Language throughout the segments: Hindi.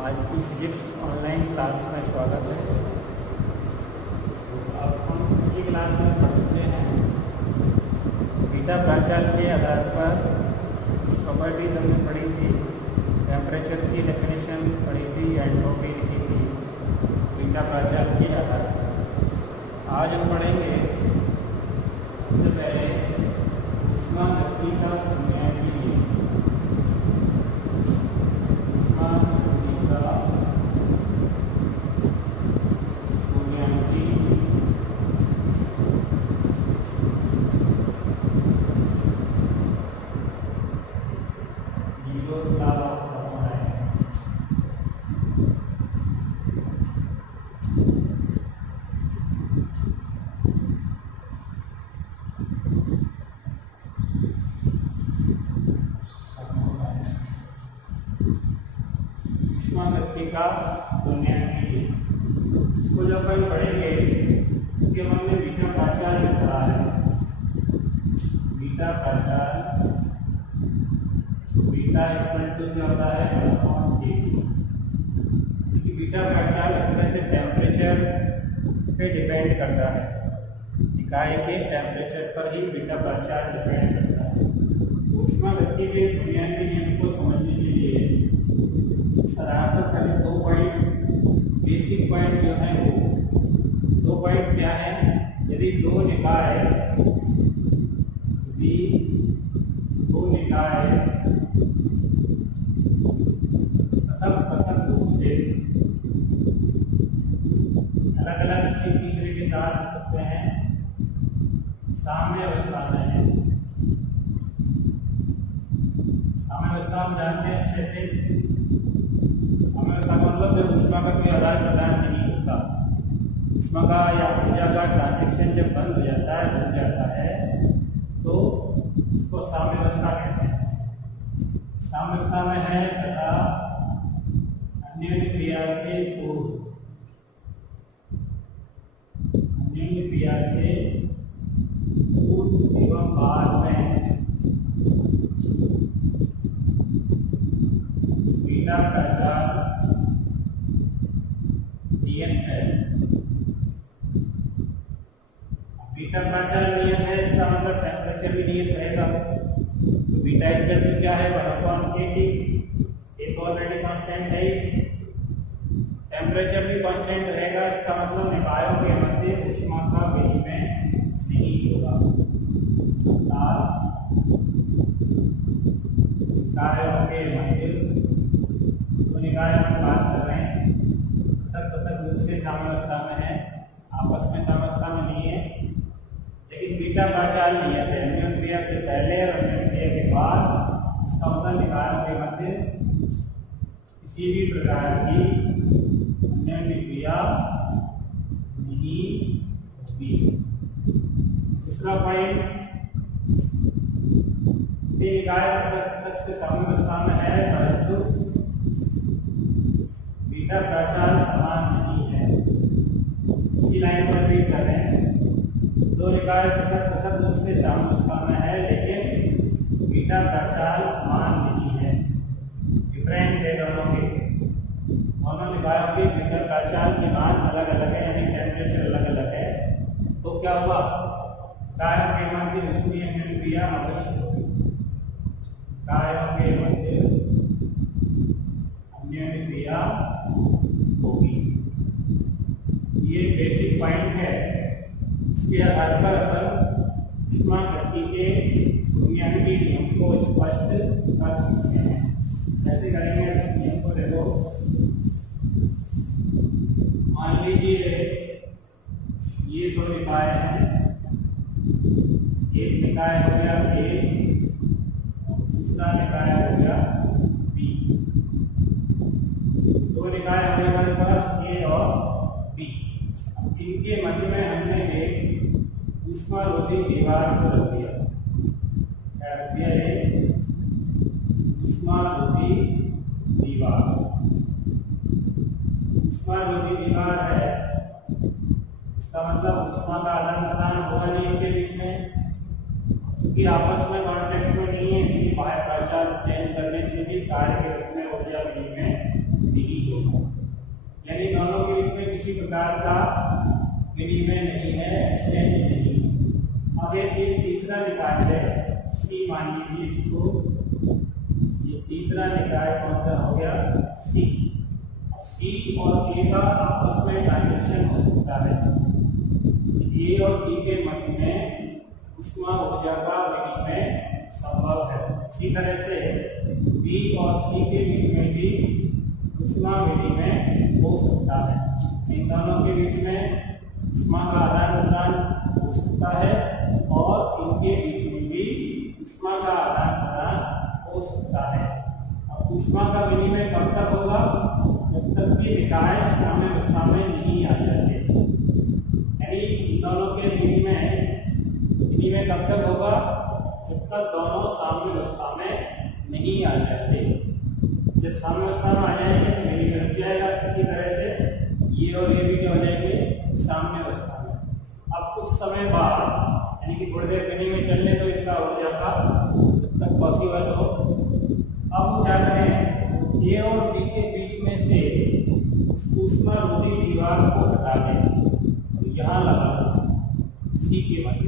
आज की फिजिक्स ऑनलाइन क्लास में स्वागत है। अब हम पिछली क्लास में पढ़ चुके हैं बीटा प्राचाल के आधार पर कुछ प्रॉपर्टीज हमने पढ़ी थी, टेम्परेचर की डेफिनेशन पढ़ी थी, एंट्रोपी लिखी थी बीटा प्राचाल के आधार पर। आज हम पढ़ेंगे सबसे पहले ऊष्मागति का संज्ञान के लिए ऊष्मागति का संज्ञान के लिए इसको जब हम पढ़ेंगे कि हमने बीटा प्राचाल में पढ़ा है। बीटा प्राचाल बीटा इक्वल टू क्या होता है क्योंकि बीटा प्राचाल एक तरह से टेम्परेचर पे डिपेंड करता है, इकाई के टेम्परेचर पर ही बीटा प्राचाल डिपेंड करता है। ऊष्मागति के संज्ञान के नियम को समझने के लिए साधारणतः पहले 2 पॉइंट बेसिक पॉइंट जो है वो 2 पॉइंट क्या है। यदि दो निकाय पृथक रूप से अलग अलग किसी दूसरे के साथ हो सकते हैं, साम्य अवस्था में है। साम्य अवस्था में जानते हैं अच्छे से। साम्य अवस्था का मतलब जब ऊष्मा का कोई आदान प्रदान नहीं होता, ऊष्मा का या ऊर्जा का ट्रांसमिशन जब बंद हो जाता है, रुक जाता है, तो उसको साम्य अवस्था कहते हैं। साम्य अवस्था में है तथा अन्य क्रिया से पूर्व एवं बाद में बीटा प्राचाल नियत है। बीटा प्राचाल नियत है, इसका मतलब टेम्परेचर भी नियत रहेगा। तो बीटा इक्वल टू क्या है 1/kT, एक ऑलरेडी कांस्टेंट है, टेम्परेचर भी कांस्टेंट रहेगा। इसका मतलब निकायों के मध्य ऊष्मा का विनिमय नहीं होगा। निकायों के मध्य, तो निकायों की बात कर रहे हैं, पृथक रूप से साम्य अवस्था में है, आपस में साम्य अवस्था में नहीं है। लेकिन बीटा प्राचाल नियत है, अन्योन्य क्रिया से पहले और अन्योन्य क्रिया के बाद। इसका मतलब निकायों के मध्य किसी भी प्रकार की अन्योन्य क्रिया नहीं होगी। दूसरा पॉइंट, निकाय पृथक से साम्य अवस्था में है परंतु बीटा प्राचाल समान नहीं है। इसी लाइन पर रीड कर रहे हैं, दो निकाय पृथक रूप से साम्य अवस्था में है लेकिन बीटा प्राचाल समान नहीं है। डिफरेंट है दोनों निकायों के बीटा प्राचाल के मान अलग अलग है, यानी टेम्परेचर अलग अलग है। तो क्या हुआ, निकायों के मध्य ऊष्मीय क्रिया अवश्य होगी। निकायों के मध्य अन्योन्य क्रिया होगी। ये बेसिक पॉइंट है। इसके आधार पर अपन ऊष्मागति के संज्ञान के नियम को स्पष्ट कर सकते हैं। कैसे करेंगे इस नियम को? देखो, मान लीजिए ये दो निकाय हैं, एक निकाय हो गया A, दूसरा निकाय हो गया B। दो निकाय होने हमारे पास A और B। इनके मध्य में हमने एक ऊष्मारोधी दीवार को रख दिया। क्या रख दिया? एक ऊष्मारोधी दीवार। ऊष्मारोधी दीवार है, इसका मतलब ऊष्मा का आदान प्रदान होगा नहीं इनके बीच में, क्योंकि आपस में कांटेक्ट में नहीं है, इसलिए बाह्य प्राचाल चेंज करने से भी कार्य के रूप में ऊर्जा विनिमय नहीं होगा। प्रकार का विनिमय नहीं है, एक्सचेंज नहीं है। अब एक तीसरा निकाय है सी, मान लीजिए इसको, ये तीसरा निकाय कौन सा हो गया, सी। सी और ए का आपस में ट्रांजिशन हो सकता है। ए और सी के मध्य में ऊष्मा ऊर्जा का विनिमय संभव है। इसी तरह से बी और सी के बीच में भी ऊष्मा विनिमय हो सकता है। इन दोनों के बीच में ऊष्मा का आदान प्रदान हो सकता है और इनके बीच में भी ऊष्मा का आदान प्रदान हो सकता है। अब ऊष्मा का विनिमय कब तक होगा, जब तक कि निकाय साम्य अवस्था में नहीं आ जाते। यानी इन दोनों के बीच में विनिमय कब तक होगा, जब तक दोनों साम्य अवस्था में नहीं आ जाते। जब साम्य अवस्था में आ जाएंगे तो विनिमय रुक जाएगा। इसी तरह से ये और ये भी क्या हो जाएंगे, साम्य अवस्था में। अब कुछ समय बाद, यानी कि थोड़ी देर विनिमय चलने तो इनका ऊर्जा का जब तक पॉसिबल हो। अब क्या करें, ए और बी के बीच में से ऊष्मा रूपी दीवार को हटा दें, तो यहाँ लगा सी के मध्य।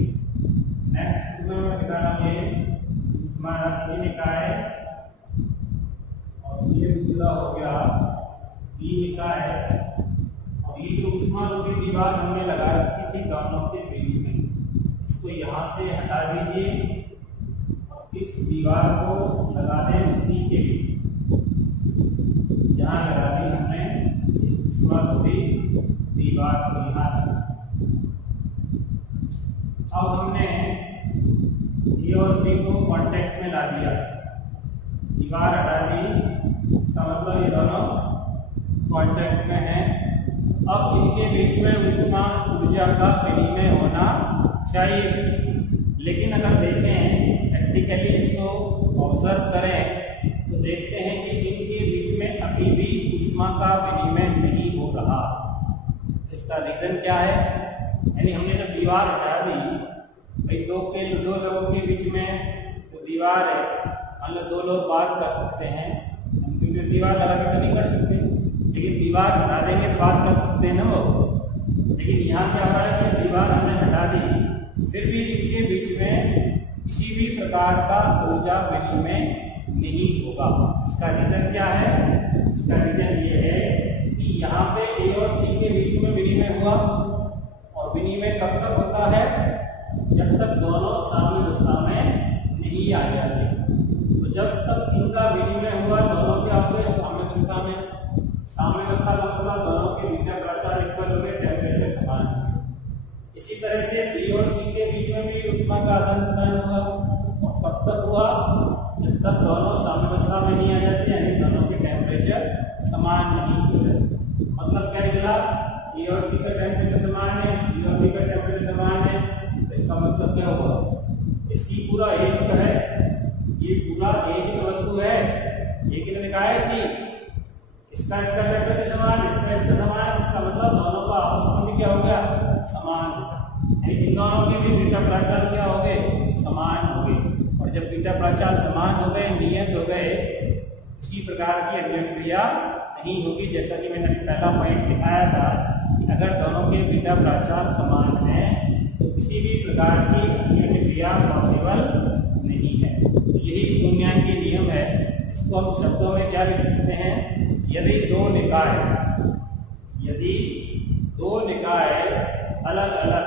नेक्स्ट में दिखाना ये हमारा ये निकाय और ये दूसरा हो गया बी निकाय। और ये जो ऊष्मा रूपी दीवार हमने लगा रखी थी दोनों के बीच में, इसको यहाँ से हटा दीजिए और इस दीवार को लगा दें सी के बीच। यहाँ लगा दी हमने ऊष्मा रूपी दीवार को यहाँ लगा। अब हमने ए और बी को कांटेक्ट में ला दिया, दीवार हटा दी, इसका मतलब ये दोनों कांटेक्ट में हैं। अब इनके बीच में ऊष्मा ऊर्जा का विनिमय होना चाहिए। लेकिन अगर देखें प्रैक्टिकली इसको ऑब्जर्व करें तो देखते हैं कि इनके बीच में अभी भी ऊष्मा का विनिमय नहीं हो रहा। इसका रीजन क्या है, यानी हमने जब दीवार हटा दी, भाई दो लोगों के बीच में जो दीवार है, मान लो दो लोग बात कर सकते हैं, जो दीवार लगा के तो नहीं कर सकते, लेकिन दीवार हटा देंगे तो बात कर सकते हैं ना वो। लेकिन यहाँ क्या हो रहा है कि दीवार हमने हटा दी, फिर भी इनके बीच में किसी भी प्रकार का ऊर्जा विनिमय नहीं होगा। इसका रीजन क्या है, इसका रीजन ये है कि यहाँ पे ए और सी के बीच में विनिमय हुआ, और विनिमय कब तक होता है, जब तक दोनों साम्य अवस्था में नहीं आ जाते। तो जब तक इनका विनिमय हुआ दोनों के आपके साम्य अवस्था में, साम्य अवस्था का मतलब दोनों के बीटा प्राचार इक्वल हो गए, टेम्परेचर समान हो गए। इसी तरह से बी और सी के बीच में भी ऊष्मा का आदान प्रदान हुआ, और कब तक हुआ, जब तक दोनों साम्य अवस्था में नहीं आ जाते, यानी दोनों के टेम्परेचर समान नहीं हो जाते। मतलब क्या निकला, ए और सी का टेम्परेचर समान है, सी और बी का टेम्परेचर समान है। तो इसका मतलब क्या हुआ, सी पूरा एक है, ये पूरा एक ही वस्तु है, एक ही निकाय सी, इसका टेम्परेचर समान, इसका समान, इसका मतलब दोनों का आपस में भी क्या हो गया, समान हो गया। इन दोनों के भी बीटा प्राचार क्या हो गए, समान हो गए। और जब बीटा प्राचार समान हो गए, नियत हो गए, किसी प्रकार की अन्य क्रिया नहीं होगी। जैसा कि मैंने पहला पॉइंट दिखाया था कि अगर दोनों के बीटा प्राचार समान है तो किसी भी प्रकार की अन्य क्रिया पॉसिबल नहीं है। तो यही शून्यांकी नियम है। इसको हम शब्दों में क्या लिख सकते हैं, यदि दो निकाय अलग अलग,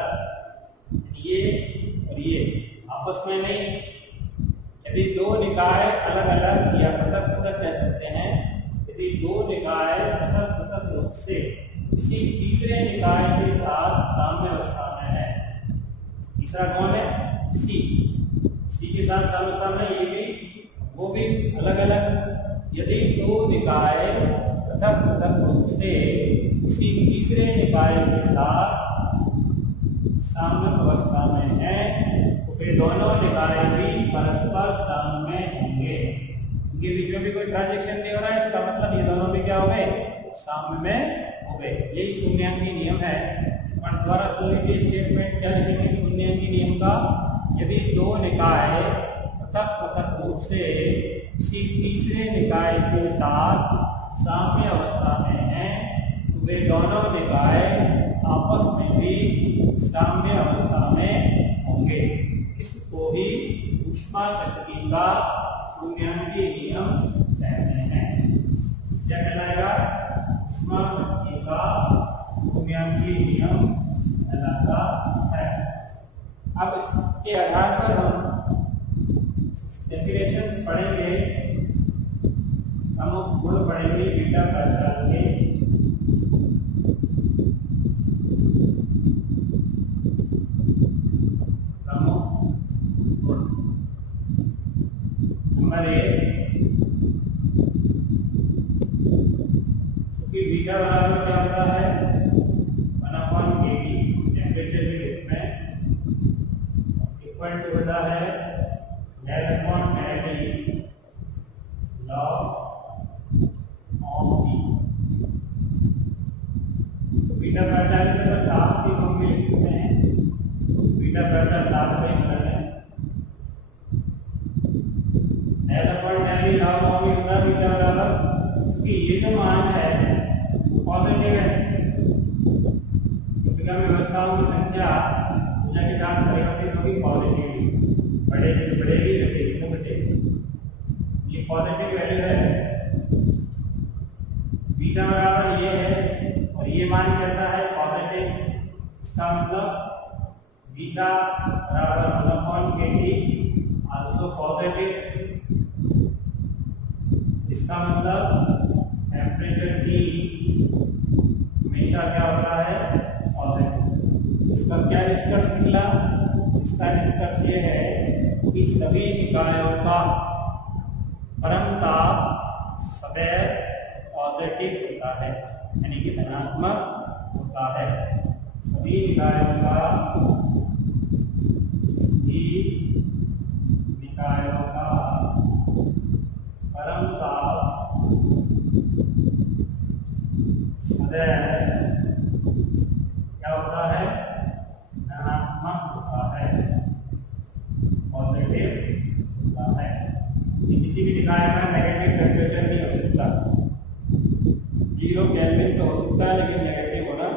ये और ये आपस में नहीं, यदि दो निकाय अलग अलग या पृथक पृथक कह सकते हैं, यदि दो निकाय पृथक पृथक रूप से किसी तीसरे निकाय के साथ साम्य अवस्था में है, तीसरा कौन है, सी के साथ साम्य अवस्था में, ये भी वो भी अलग अलग, यदि दो निकाय पृथक पृथक रूप से किसी तीसरे निकाय के साथ साम्य अवस्था में है, तो वे दोनों निकाय भी परस्पर साम्य होंगे। इनके बीच में भी कोई ट्रांजैक्शन नहीं हो रहा है, इसका मतलब ये दोनों भी क्या हो गए, साम्य में हो गए। यही शून्यांकी नियम है। द्वारा सुन लीजिए स्टेटमेंट क्या लिखेंगे शून्यांकी नियम का, यदि दो निकाय पृथक पृथक रूप से किसी तीसरे निकाय के साथ साम्य अवस्था में है, तो वे दोनों निकाय भी नियम कहलाता है। अब इसके आधार पर हम डेफिनेशंस पढ़ेंगे, प्रमुख गुण पढ़ेंगे बीटा प्रचाल के। नंबर 1, चूंकि बीटा बराबर क्या होता है 1/kT टेम्परेचर के रूप में इक्वल टू होता है L/L log of T। तो बीटा प्रचाल के ताप की हम लिख सकते हैं, बीटा प्रचाल ताप का इक्वल है L/L log of T होता है बीटा बराबर, क्योंकि ये जो मान है पॉजिटिव है, विभिन्न व्यवस्थाओं की संख्या ऊर्जा के साथ परिवर्तित होगी पॉजिटिव, बढ़ेगी घटेगी तो घटेगी। ये पॉजिटिव वैल्यू है, बीटा बराबर ये है और ये मान कैसा है पॉजिटिव, इसका मतलब बीटा बराबर 1/kT आल्सो पॉजिटिव, इसका मतलब टेम्परेचर T हमेशा क्या होता है पॉजिटिव। इसका क्या निष्कर्ष निकला? इसका निष्कर्ष ये है कि सभी निकायों का परम ताप सदैव पॉजिटिव होता है, यानी कि धनात्मक होता है। सभी निकायों का परम ताप सदैव क्या होता है धनात्मक होता है, पॉजिटिव होता है। किसी भी निकाय में नेगेटिव टेम्परेचर नहीं हो सकता, 0 केल्विन तो हो सकता है लेकिन नेगेटिव होना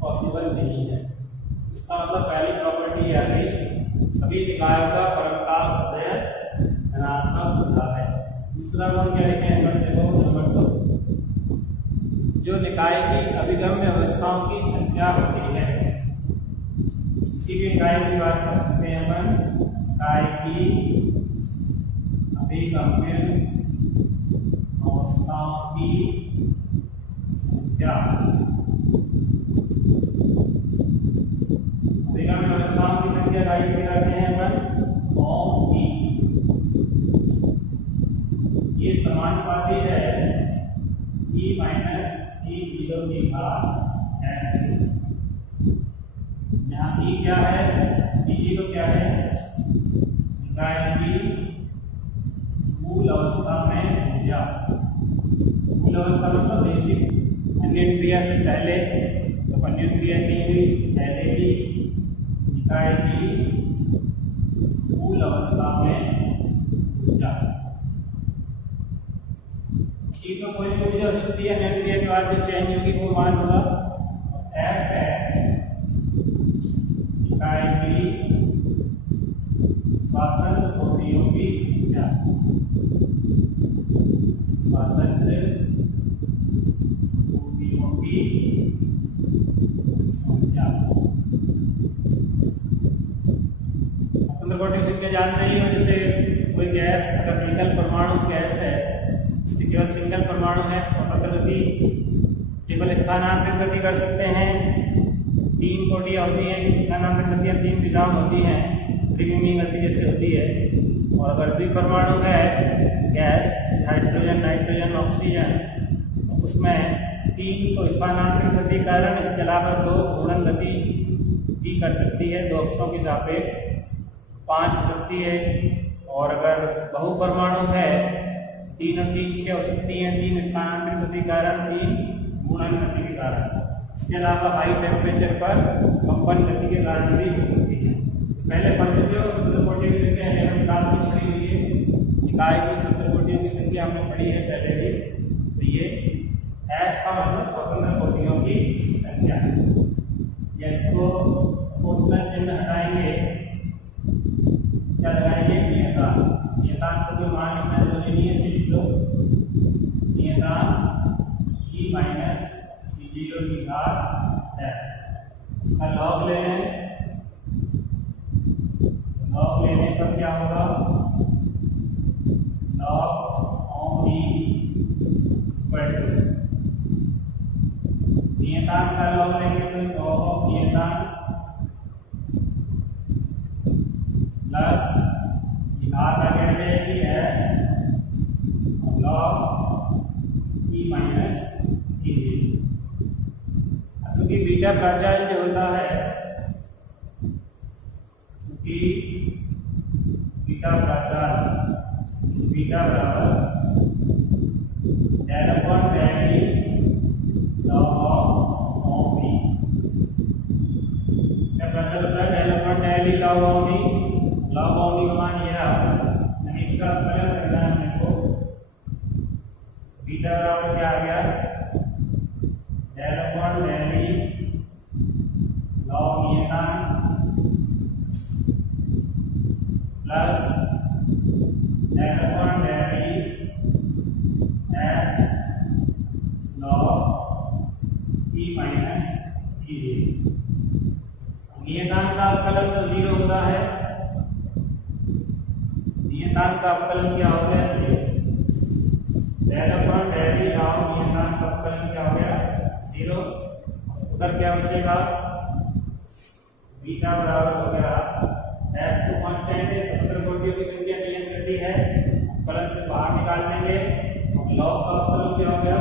पॉसिबल नहीं है। इसका मतलब पहली प्रॉपर्टी आ गई, सभी निकायों का परम ताप सदैव धनात्मक होता है। दूसरा गुण क्या लिखे हैं नंबर 2, जो निकाय की अभिगम्य अवस्थाओं की संख्या होती है। किसी भी निकाय की बात कर सकते हैं अपन, निकाय की अभिगम्य अवस्थाओं की संख्या, अभिगम्य अवस्थाओं की संख्या का इसे कहते हैं अपन ओम ई। ये समानुपाती है E माइनस E0 की घात n। यहाँ E क्या है, E0 क्या है, निकाय की मूल अवस्था में ऊर्जा, मूल अवस्था मतलब बेसिक अन्य क्रिया से पहले, तो अन्य क्रिया नहीं हुई इससे पहले ही निकाय की मूल अवस्था में ऊर्जा। तो कोई भी ऊर्जा हो सकती है, अन्य क्रिया के बाद जो चेंज होगी वो मान होगा F है इकाई की स्वतंत्र कोटियों की संख्या, स्वतंत्र कोटियों की संख्या। स्वतंत्र कोटि की संख्या जानते ही हो, जैसे कोई गैस अगर एकल परमाणु गैस है, केवल सिंगल परमाणु है, स्वतंत्र गति केवल स्थानांतरित गति कर सकते हैं। 3 कोटियां होती हैं, स्थानांतरित गतियां 3 दिशाओं में होती हैं, त्रिविमीय गति जैसे होती है। और अगर द्विपरमाणु है गैस, हाइड्रोजन नाइट्रोजन ऑक्सीजन, तो उसमें 3 तो स्थानांतरित गति कारण, इसके अलावा 2 घूर्णन गति भी कर सकती है, 2 अक्षों के सापेक्ष 5 हो सकती है। और अगर बहुपरमाणु है 3 और 3 6 हो सकती हैं, 3 स्थानांतरित गति कारण, 3 घूर्णन गति के कारण। इसके अलावा हाई टेम्परेचर पर कंपन गति के कारण भी हो सकती है। पहले पढ़ चुके हो स्वतंत्र कोटियों की संख्या 11 क्लास में पढ़ी हुई है, निकाय की स्वतंत्र कोटियों की संख्या हमने पढ़ी है पहले भी। तो ये F का मतलब स्वतंत्र कोटियों की संख्या। इसको पोस्टल चिन्ह हटाएंगे, क्या लगाएंगे नियतांक। नियतांक को मान लिखना है, तो नियत से लिख लो, नियतांक E माइनस E0 की घात इसका लॉग ले लें, लॉग लेने पर क्या होगा, log of e equal to नियतांक का लॉग लेंगे तो लॉग ऑफ नियतांक प्लस घात आगे रहेगी है लॉग ई माइनस ई। क्योंकि बीटा प्राचाल्य होता है, क्योंकि बीटा प्राचाल्य बीटा बराबर del upon del e log of e. क्या पता होता है del upon del e log of e. Log of e का मान ये रहा, यानी इसका अवकलन करना है हमने को। बीटा बराबर क्या आ गया, del upon del e log नियतांक plus del upon del e f log e minus e. नियतांक का अवकलन तो 0 होता है, नियतांक का अवकलन क्या हो गया, del upon del e log नियतांक का अवकलन क्या हो गया 0। उधर क्या बचेगा, बीटा बराबर हो गया एफ तो कांस्टेंट है, स्वतंत्र कोटियों की संख्या नियत करती है, अवकलन से बाहर निकाल लेंगे। लॉग का अवकलन क्या हो गया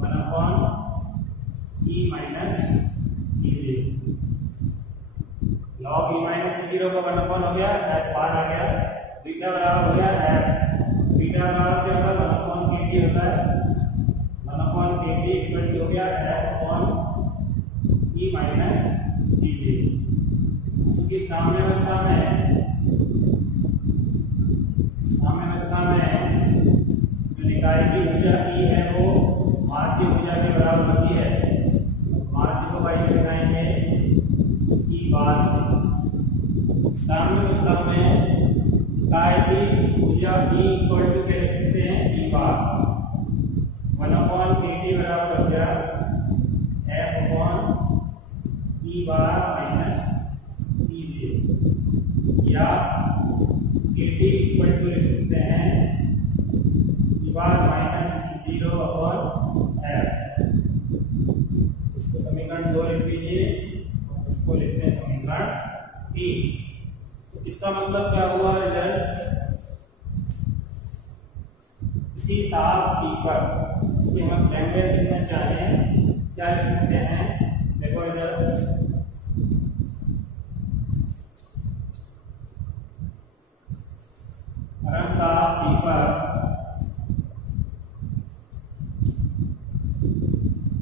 1 अपॉन ई माइनस ई। लॉग ई माइनस 0 का 1 अपॉन हो गया, एफ बाहर आ गया, बीटा बराबर हो गया एफ। बीटा बराबर क्या होगा 1 अपॉन केटी होता है, 1 अपॉन केटी इक्वल टू हो गया एफ अपॉन ई माइनस ई। क्योंकि साम्य अवस्था में जो निकाय की ऊर्जा ई है वो माध्य ऊर्जा के बराबर होती है। माध्य को भाई लिखाएंगे ई बार से। साम्य अवस्था में निकाय की ऊर्जा ई इक्वल टू क्या लिख सकते हैं ई बार 1 अपॉन केटी बराबर हो गया एफ अपॉन ई बार माइनस ई जे, या केटी इक्वल टू लिख सकते हैं ई बार माइनस ई 0 अपॉन एफ। इसको समीकरण 2 लिख दीजिए और इसको लिखते हैं समीकरण 3। इसका मतलब क्या हुआ रिजल्ट, किसी ताप T पर कि हम टेम्परेचर लिखना चाहें क्या लिख सकते हैं, देखो इधर परम ताप T पर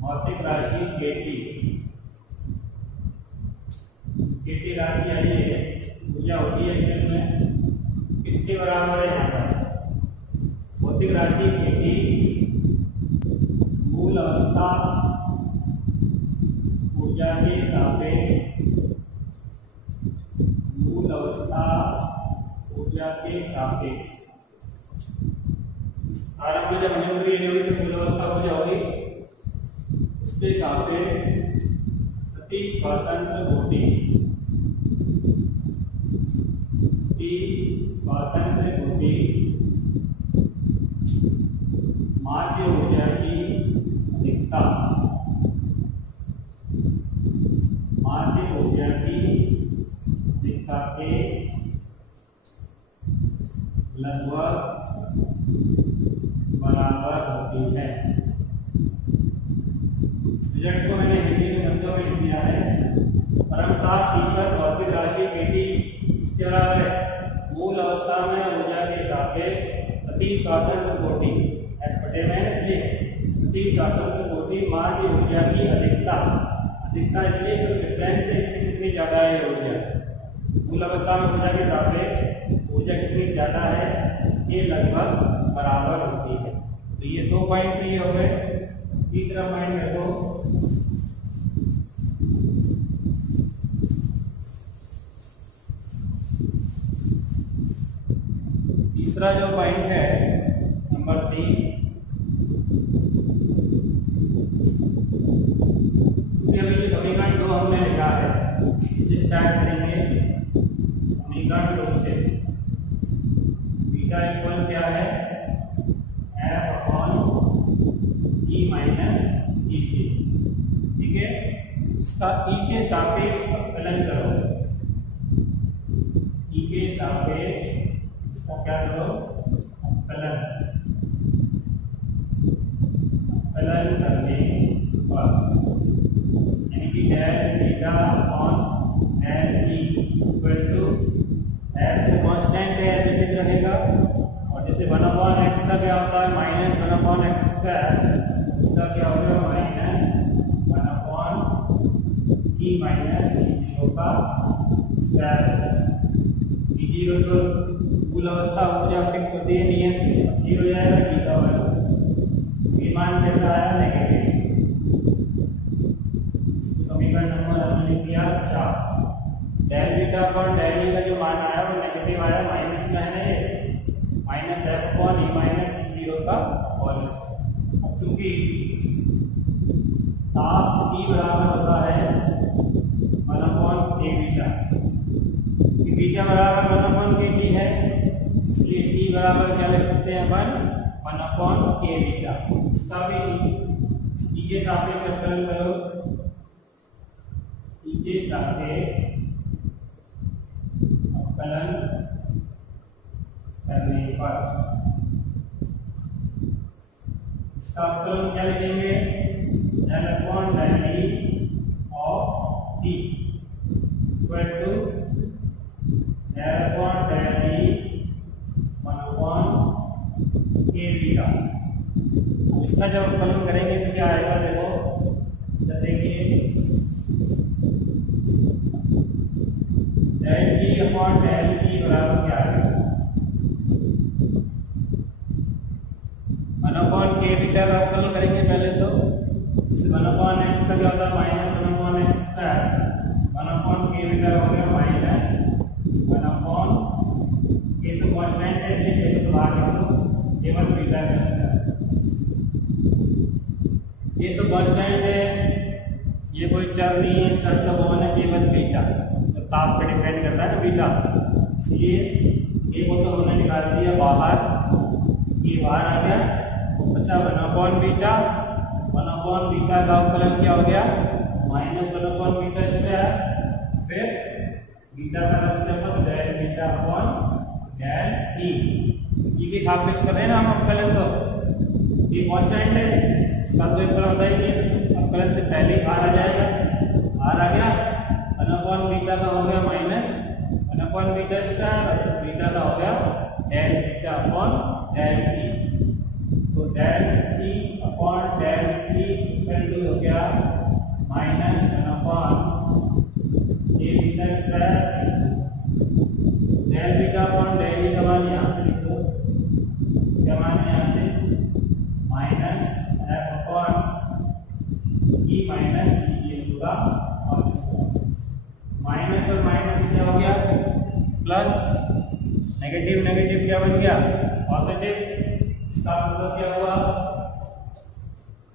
भौतिक राशि केटी राशि आई है, ऊर्जा होती है में किसके बराबर है, यहाँ पर भौतिक राशि केटी मूल अवस्था ऊर्जा के सापेक्ष, मूल अवस्था ऊर्जा के सापेक्ष। आरंभ में जब अनियंत्रित होगी तो मूल अवस्था ऊर्जा होगी, उसके सापेक्ष प्रति स्वतंत्र कोटि माध्य ऊर्जा की अधिकता, माध्य ऊर्जा की अधिकता के लगभग बराबर होती है। रिजल्ट को मैंने हिंदी में शब्दों में लिख दिया है। परम ताप T पर भौतिक राशि केटी इसके बराबर है मूल अवस्था में ऊर्जा के सापेक्ष प्रति स्वतंत्र कोटि एफ बटे में, इसलिए प्रति स्वतंत्र कोटि माध्य ऊर्जा की अधिकता। अधिकता इसलिए क्योंकि डिफरेंस है, इससे कितनी ज्यादा है ऊर्जा, मूल अवस्था में ऊर्जा के सापेक्ष ऊर्जा कितनी ज्यादा है, ये लगभग बराबर होती है। तो ये 2 पॉइंट ये हो गए। तीसरा पॉइंट देखो, तीसरा जो पॉइंट है नंबर 3, क्योंकि अभी जो ई से, ठीक है। इसका ई के सापेक्ष अवकलन करो, ई के सापेक्ष इसका क्या करो, अवकलन करने पर, यानी कि del beta upon del e equal to f constant है एज इट इज रहेगा, और जैसे 1/x का क्या होता है माइनस 1/x², इसका क्या होगा माइनस 1/e माइनस E0 का स्क्वायर। E0 तो मूल अवस्था हो जाए फिक्स होती है, नहीं है, ये हो जाएगा टी का वैल्यू, मान कैसा आया नेगेटिव। समीकरण नंबर हमने लिख दिया 4। Del beta upon del e का जो मान आया वो नेगेटिव आया, माइनस में है ना, ये minus F upon E minus E0 का होल स्क्वायर। अब चूंकि ताप T बराबर होता है 1/k बीटा, बीटा बराबर 1/kt है, इसलिए T बराबर क्या लिख सकते हैं अपन 1/k बीटा। इसका भी ई के सापेक्ष अवकलन करो, ई के सापेक्ष अवकलन करने पर इसका अवकलन क्या लिखेंगे, del upon del e of t equal to del upon del e 1/k beta. इसका जब अवकलन करेंगे तो क्या आएगा, देखो जब देखिए del e upon del e बराबर क्या आएगा, 1/k बीटा का अवकलन करेंगे पहले तो, 1/x का क्या होता है माइनस 1/x², 1/k बीटा हो गया माइनस 1/k तो कांस्टेंट है, इसलिए तो बाहर निकालो, केवल बीटा का, ये तो कांस्टेंट है, ये कोई चर नहीं है, चर का मान है केवल बीटा, तो ताप पे डिपेंड करता है ना बीटा, इसलिए ये को तो हमने निकाल दिया बाहर, ये बाहर आ गया, बचा 1/बीटा, 1/बीटा का अवकलन क्या हो गया माइनस 1/बीटा², फिर बीटा का लक्ष्य del beta upon del e के सापेक्ष कर रहे हैं ना हम अवकलन, तो ये कांस्टेंट है, इसका तो एक बार होता है कि अवकलन से पहले आर आ जाएगा, आर आ गया, 1/बीटा का हो गया माइनस 1/बीटा² और फिर बीटा का हो गया del beta upon del e, तो del e upon del e equal to हो गया माइनस 1/a बीटा², del beta upon del e का मान यहाँ से लिख दो, क्या मान है यहाँ से minus F upon E minus E0 का होल स्क्वायर। माइनस और माइनस क्या हो गया प्लस, नेगेटिव नेगेटिव क्या बन गया पॉजिटिव, इसका मतलब क्या हुआ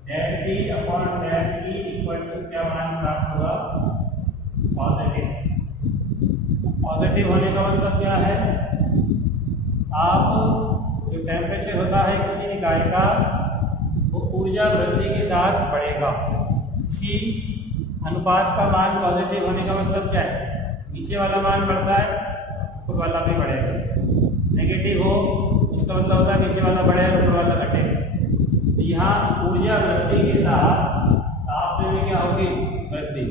del t upon del e equal to क्या मान प्राप्त हुआ पॉजिटिव। पॉजिटिव होने का मतलब क्या है, आप जो टेम्परेचर होता है किसी इकाई का वो ऊर्जा वृद्धि के साथ बढ़ेगा, इसी अनुपात का मान पॉजिटिव होने का मतलब क्या है, नीचे वाला मान बढ़ता है ऊपर वाला भी बढ़ेगा, नेगेटिव हो उसका मतलब होता है नीचे वाला बढ़ेगा ऊपर वाला घटेगा। तो यहाँ ऊर्जा वृद्धि के साथ ताप में भी क्या होगी वृद्धि,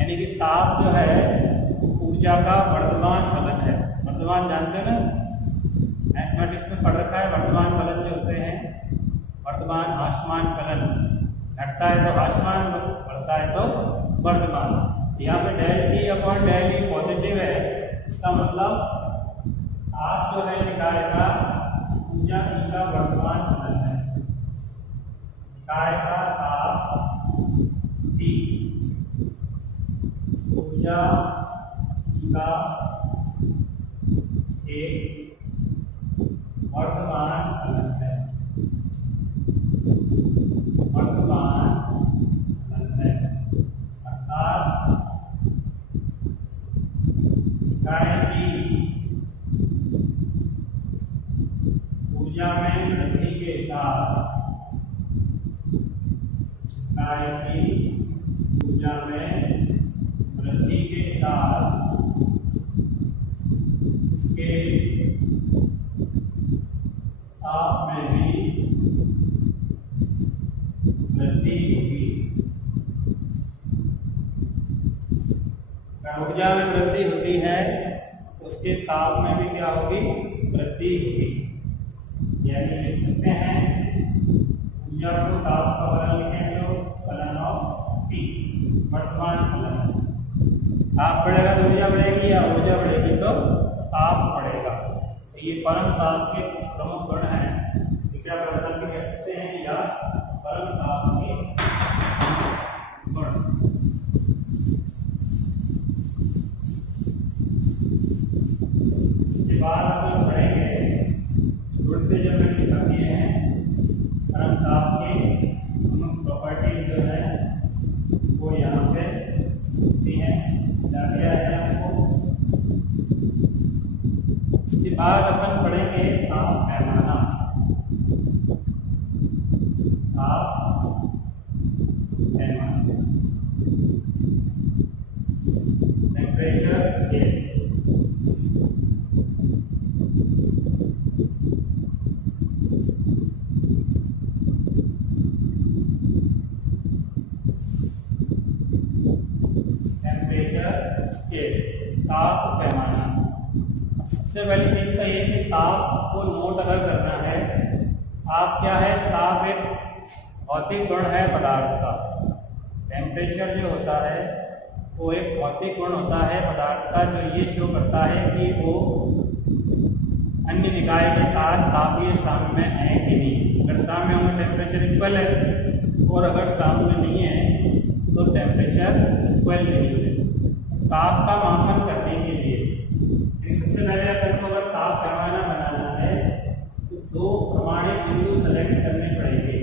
यानी कि ताप जो है ऊर्जा का वर्तमान फलन है। वर्तमान जानते हैं ना, मैथमेटिक्स में पढ़ रखा है, वर्तमान फलन जो होते हैं, वर्तमान हास्यमान फलन, घटता है तो हास्यमान, बढ़ता है तो वर्तमान। यहाँ पे del t upon del e positive है, इसका मतलब ताप जो है निकाय का ऊर्जा ई का वर्तमान फलन है, निकाय का ताप टी ऊर्जा ई का एक वर्तमान फलन है, वर्तमान फलन है, अर्थात इकाई की ऊर्जा में वृद्धि के साथ इकाई की ऊर्जा में वृद्धि के साथ उसके ताप में भी वृद्धि होगी। ऊर्जा में वृद्धि होती है उसके ताप में भी क्या होगी, वृद्धि होगी। यानी लिख सकते हैं ऊर्जा को ताप का फलन लिखेंगे तो फलन ऑफ T, वर्तमान फलन। ताप बढ़ेगा तो ऊर्जा बढ़ेगी, या ऊर्जा बढ़ेगी तो ताप बढ़ेगा। तो ये परम ताप के कुछ प्रमुख गुण हैं, क्या प्रदर्शन भी कह सकते हैं, या परम ताप के गुण। इसके बाद हम पढ़ेंगे जुड़ते जब मैंने लिखा दिए हैं परम ताप के प्रॉपर्टीज जो है वो यहाँ पे दी है, क्या दिया है आपको। इसके बाद अपन पढ़ेंगे ताप पैमाना, ताप पैमाना, टेम्परेचर स्केल। ताप पैमाना, सबसे पहली चीज तो ये कि ताप को नोट अगर करना है, ताप क्या है, ताप एक भौतिक गुण है पदार्थ का। टेम्परेचर जो होता है वो एक भौतिक गुण होता है पदार्थ का, जो ये शो करता है कि वो अन्य निकाय के साथ तापीय साम्य में है कि नहीं। अगर साम्य होगा टेम्परेचर इक्वल है, और अगर साम्य नहीं है तो टेम्परेचर इक्वल नहीं है। ताप का मापन करने के लिए सबसे पहले अपन को अगर ताप पैमाना बनाना है तो दो प्रमाणित बिंदु सेलेक्ट करने पड़ेंगे।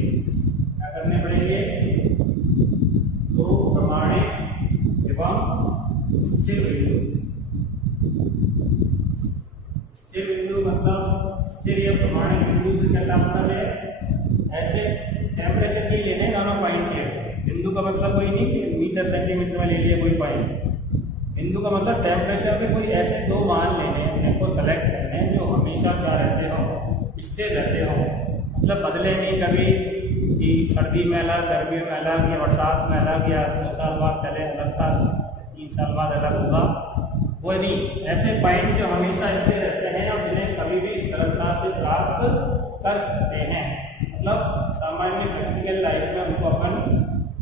क्या करने पड़ेंगे, दो प्रमाणित एवं स्थिर बिंदु। स्थिर बिंदु मतलब स्थिर या प्रमाणित बिंदु से क्या मतलब है, ऐसे टेम्परेचर के लेने दोनों पॉइंट के। बिंदु का मतलब कोई नहीं कि मीटर सेंटीमीटर में ले लिया कोई पॉइंट, बिंदु का मतलब टेम्परेचर के कोई ऐसे दो मान लेने अपने को सेलेक्ट करने जो हमेशा क्या रहते हो, स्थिर रहते हो, मतलब बदले नहीं कभी कि सर्दी में अलग, गर्मी में अलग, या बरसात में अलग, या 2 साल बाद पहले अलग था, 3 साल बाद अलग होगा, वो नहीं। ऐसे पॉइंट जो हमेशा स्थिर रहते हैं और जिन्हें कभी भी सरलता से प्राप्त कर सकते हैं, मतलब सामान्य प्रैक्टिकल लाइफ में उनको अपन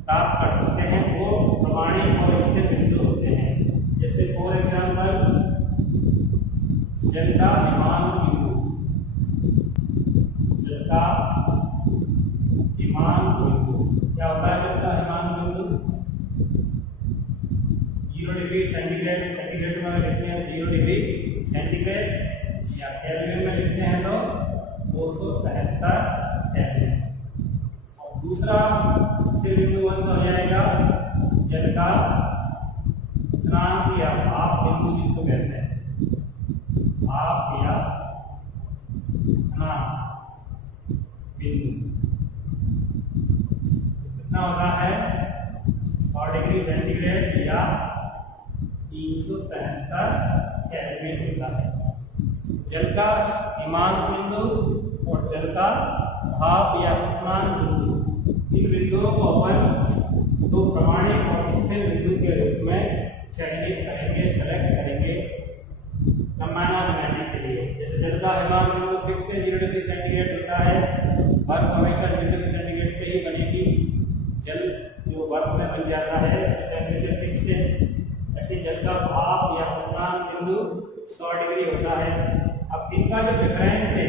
प्राप्त कर सकते हैं, वो प्रमाणित और स्थिर बिंदु होते हैं। जैसे फॉर एग्जाम्पल जल का हिमान बिंदु, जल का हिमान बिंदु क्या होता है, जल का हिमान बिंदु 0 डिग्री सेंटीग्रेड, सेंटीग्रेड में लिखते हैं 0 डिग्री सेंटीग्रेड, या केल्विन में लिखते हैं तो 273 केल्विन। और दूसरा स्थिर बिंदु कौन सा हो जाएगा, जल का स्नान या भाप बिंदु जिसको कहते हैं, भाप या स्नान बिंदु कितना होता है, 100 डिग्री सेंटीग्रेड या 373 केल्विन होता है। जल का हिमान बिंदु और जल का भाप या स्नान बिंदु, इन बिंदुओं को अपन दो प्रमाणित और स्थिर बिंदु के रूप में चयनित करेंगे, सेलेक्ट करेंगे पैमाना बनाने के लिए। जैसे जल का हिमान बिंदु फिक्स है 0 डिग्री सेंटीग्रेड होता है, बर्फ हमेशा 0 डिग्री सेंटीग्रेड पे ही बनेगी। जल जो बर्फ में बन जाता है इसका टेम्परेचर फिक्स है। ऐसे जल का भाप या हिमान बिंदु 100 डिग्री होता है। अब इनका जो डिफरेंस है,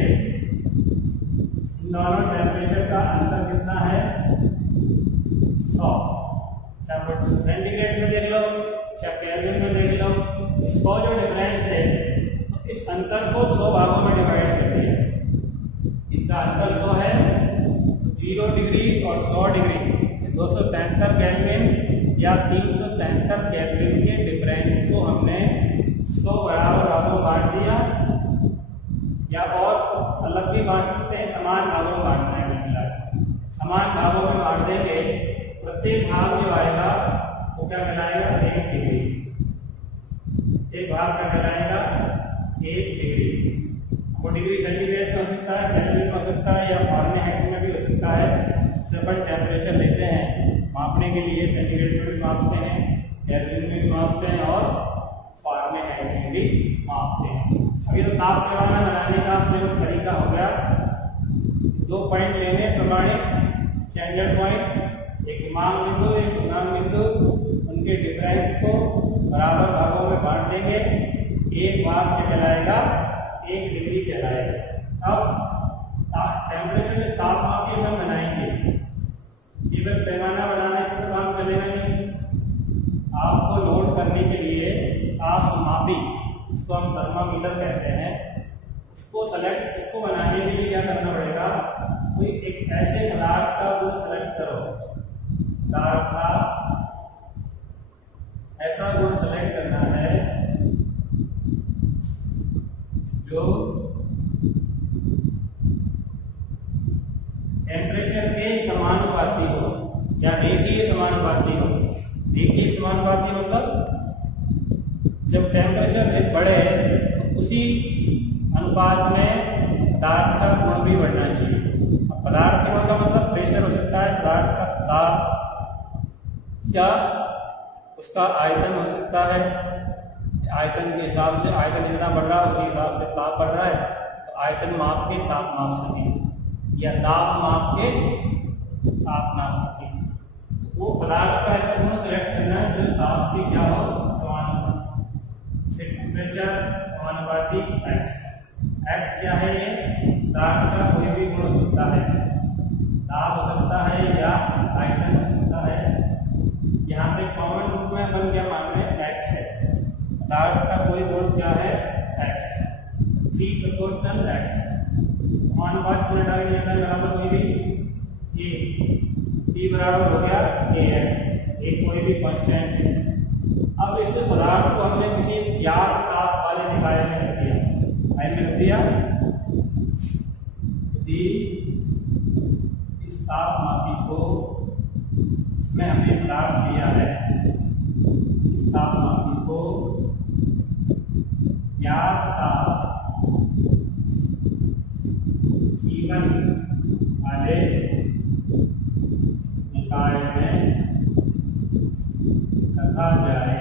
इन दोनों टेम्परेचर का अंतर कितना है, 100। चाहे सेंटीग्रेड में देख लो चाहे केल्विन में देख लो, 100 जो डिफरेंस है तो इस अंतर को 100 भागों में डिवाइड करते हैं। इनका अंतर 100 है, 0 डिग्री और 100 डिग्री 273 केल्विन या 373 केल्विन के डिफरेंस को हमने 100 बराबर भागों में बांट दिया, या और अलग भी बांट सकते हैं, समान भागों में बांटना है। समान भागों में बांट देंगे प्रत्येक भाग जो आएगा वो क्या कहलाएगा 1 डिग्री। एक भाग क्या कहलाएगा 1 डिग्री। वो डिग्री सेंटीग्रेड में हो सकता है, केल्विन में हो सकता है या फारेनहाइट में भी हो सकता है। अपन टेम्परेचर लेते हैं मापने के लिए, सेंटीग्रेड में भी मापते हैं, केल्विन में भी मापते हैं और फारेनहाइट में भी मापते हैं। अभी तो ताप पैमाना बनाने का अपने को तरीका हो गया। 2 पॉइंट लेने प्रमाणित स्टैंडर्ड पॉइंट, एक हिमांक बिंदु एक पूर्णांक बिंदु, उनके डिफरेंस को बराबर भागों में बांट देंगे। एक भाग क्या कहलाएगा 1 डिग्री कहलाएगा। अब टेम्परेचर में तापमापी हम बनाएंगे, केवल पैमाना बनाने से तो काम चलेगा नहीं। आपको नोट करने के लिए तापमापी, उसको हम थर्मामीटर कहते हैं, उसको बनाने के लिए क्या करना पड़ेगा, कोई एक ऐसे पदार्थ का गुण सेलेक्ट करो। पदार्थ का ऐसा गुण सेलेक्ट करना है जो टेम्परेचर के समानुपाती हो या रेखीय समानुपाती हो। रेखीय समानुपाती मतलब जब टेम्परेचर बढ़े तो उसी अनुपात में पदार्थ का गुण भी बढ़ना चाहिए। अब पदार्थ के गुण का मतलब प्रेशर हो सकता है, पदार्थ का ताप या उसका आयतन हो सकता है। आयतन के हिसाब से आयतन जितना बढ़ रहा है उसी हिसाब से ताप बढ़ रहा है, तो आयतन माप के ताप माप सके या दाब माप के ताप नाप सके। वो पदार्थ का ऐसा गुण सेलेक्ट करना है जो ताप के क्या हो समानुपाती। टेम्परेचर समानुपाती x। x क्या है, ये पदार्थ का कोई भी गुण हो सकता है, दाब हो सकता है या आयतन हो सकता है। यहाँ पे कॉमन रूप में अपन क्या मान रहे हैं x है, पदार्थ का कोई गुण क्या है x, T प्रोपोर्शनल x। समानुपात से हटा नहीं जाता बराबर कोई भी T बराबर हो गया ax, एक कोई भी कांस्टेंट है। अब इस पदार्थ को हमने किसी ज्ञात ताप वाले निकाय में रख दिया, यदि इस तापमापी को इसमें हमने पदार्थ लिया है, इस तापमापी को ज्ञात ताप T1 वाले निकाय में रखा जाए।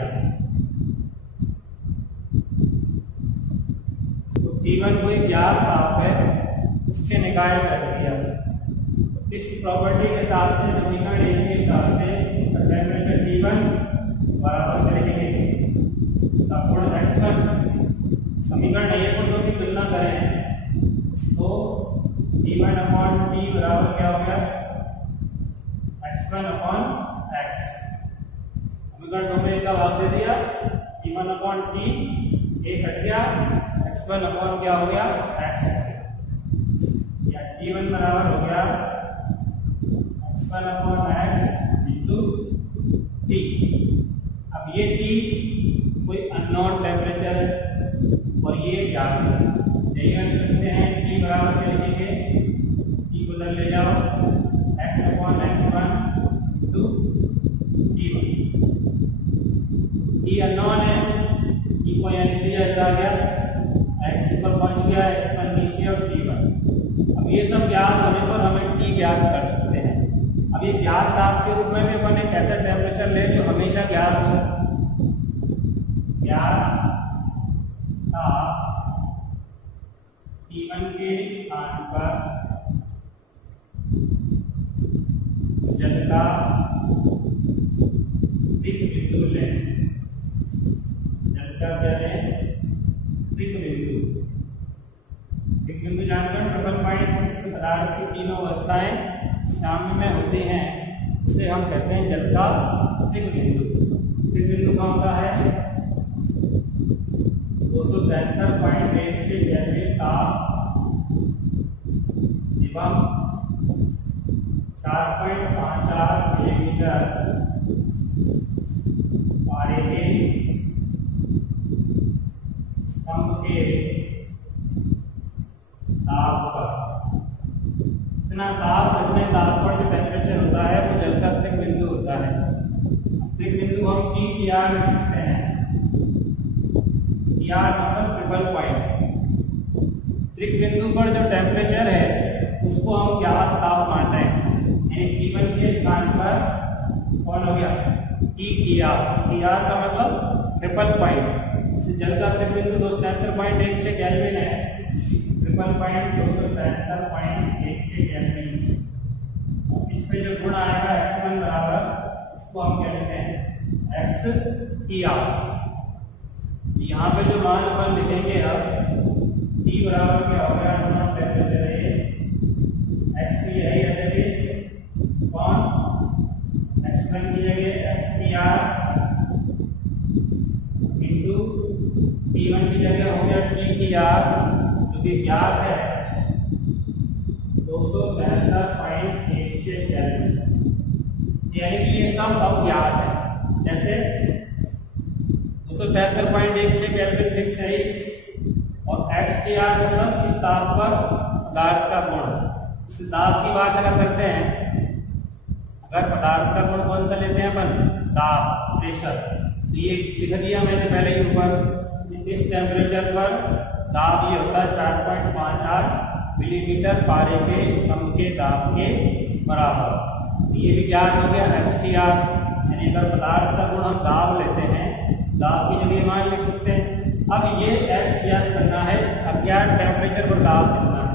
तो T1 कोई ज्ञात ताप है, उसके निकाय में रख दिया। इस प्रॉपर्टी के हिसाब से, समीकरण 1 के हिसाब से टेम्परेचर T1 बराबर करेंगे इसका गुण x1। समीकरण 1 और 2 की तुलना करें तो T1 अपॉन T बराबर क्या हो गया x1 अपॉन x। समीकरण 2 में का भाग दे दिया, T1 अपॉन T एक हट गया, x1 अपॉन क्या हो गया x, या T1 बराबर हो गया x1 upon x into T। अब ये T कोई अननोन टेम्परेचर है और ये ज्ञात है, यही हम सकते हैं T बराबर के लिखेंगे, T को उधर ले जाओ x upon x1 into T1। T unknown है, T को यहाँ लिख दिया जा गया, x ऊपर पहुंच गया, x1 नीचे और T1। अब ये सब ज्ञात होने पर हमें T ज्ञात कर सकते हैं। अब ये ज्ञात ताप के रूप में भी अपन एक ऐसा टेम्परेचर ले जो हमेशा ज्ञात हो। ज्ञात ताप T1 के स्थान पर जल का दिक बिंदु लें, जल का क्या लें दिक बिंदु। दिक बिंदु जानकर ट्रिपल पॉइंट पदार्थ की तीनों अवस्थाएं साम्य में होती हैं, उसे हम कहते हैं जल का दिक बिंदु। दिक बिंदु कहाँ का है 273.1 से केल्विन ताप एवं 4.58 मिलीमीटर पारे के स्तंभ के ताप पर, इतना ताप जितने ताप पर जो टेम्परेचर होता है वो जल का दिक बिंदु होता है। त्रिक बिंदु हम T P R लिख सकते हैं। P R मतलब ट्रिपल पॉइंट। त्रिक बिंदु पर जो टेम्परेचर है उसको हम ज्ञात ताप मान रहे हैं, यानी T1 के स्थान पर कौन हो गया TPR। TR का मतलब ट्रिपल पॉइंट। जल का त्रिक बिंदु 273.16 केल्विन है, ट्रिपल पॉइंट 273.16 केल्विन। इस पे जो गुण आएगा x1 बराबर, इसको हम क्या लिखते हैं XPR। यहाँ पे जो मान अपन लिखेंगे अब T बराबर क्या हो गया, नॉन टेम्परेचर है x की है एज इट इज कौन x1 की जगह XPR इनटू T1 की जगह हो गया TPR, जो कि ज्ञात है 273.16 केल्विन। यानी कि ये सब अब ज्ञात है। जैसे 273.16 केल्विन फिक्स है और XTR मतलब इस ताप पर पदार्थ का गुण। इस ताप की बात अगर करते हैं, अगर पदार्थ का गुण कौन सा लेते हैं अपन, ताप, प्रेशर, तो ये लिख दिया मैंने पहले ही ऊपर। इस टेम्परेचर पर दाब ये होता है 4.58 मिलीमीटर पारे के स्तंभ के दाब के बराबर। ये भी ज्ञात हो गया XTR, यानी अगर पदार्थ का गुण हम दाब लेते हैं, दाब की जगह मान लिख सकते हैं। अब ये X ज्ञात करना है, अज्ञात टेम्परेचर पर दाब कितना है।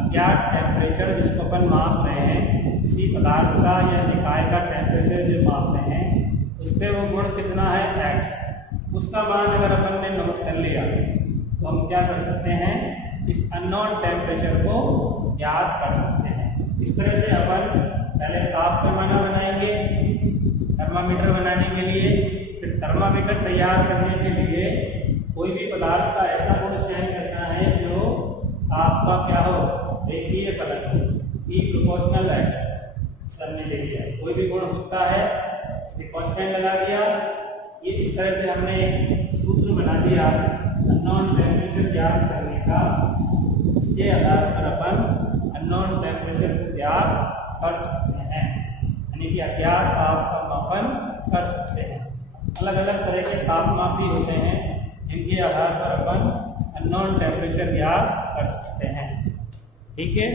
अज्ञात टेम्परेचर जिसको अपन माप रहे हैं, किसी पदार्थ का या निकाय का टेम्परेचर जो माप रहे हैं, उस पर वो गुण कितना है X। उसका मान अगर अपन ने नोट कर लिया तो हम क्या कर सकते हैं, इस अननोन टेम्परेचर को ज्ञात कर सकते हैं। इस तरह से अपन पहले ताप पैमाना बनाएंगे थर्मामीटर बनाने के लिए, फिर थर्मामीटर तैयार करने के लिए कोई भी पदार्थ का ऐसा गुण चयन करना है जो ताप का क्या हो, रेखीय फलन हो, E प्रोपोर्शनल X। सर ने ले लिया, कोई भी गुण हो सकता है, कांस्टेंट लगा दिया। ये इस तरह से हमने एक सूत्र बना दिया अननोन टेम्परेचर ज्ञात करने का। इसके आधार पर अपन अननोन टेम्परेचर को ज्ञात कर सकते हैं, यानी कि अज्ञात ताप का मापन कर सकते हैं। अलग अलग तरह के तापमाप भी होते हैं जिनके आधार पर अपन अननोन टेम्परेचर ज्ञात कर सकते हैं। ठीक है।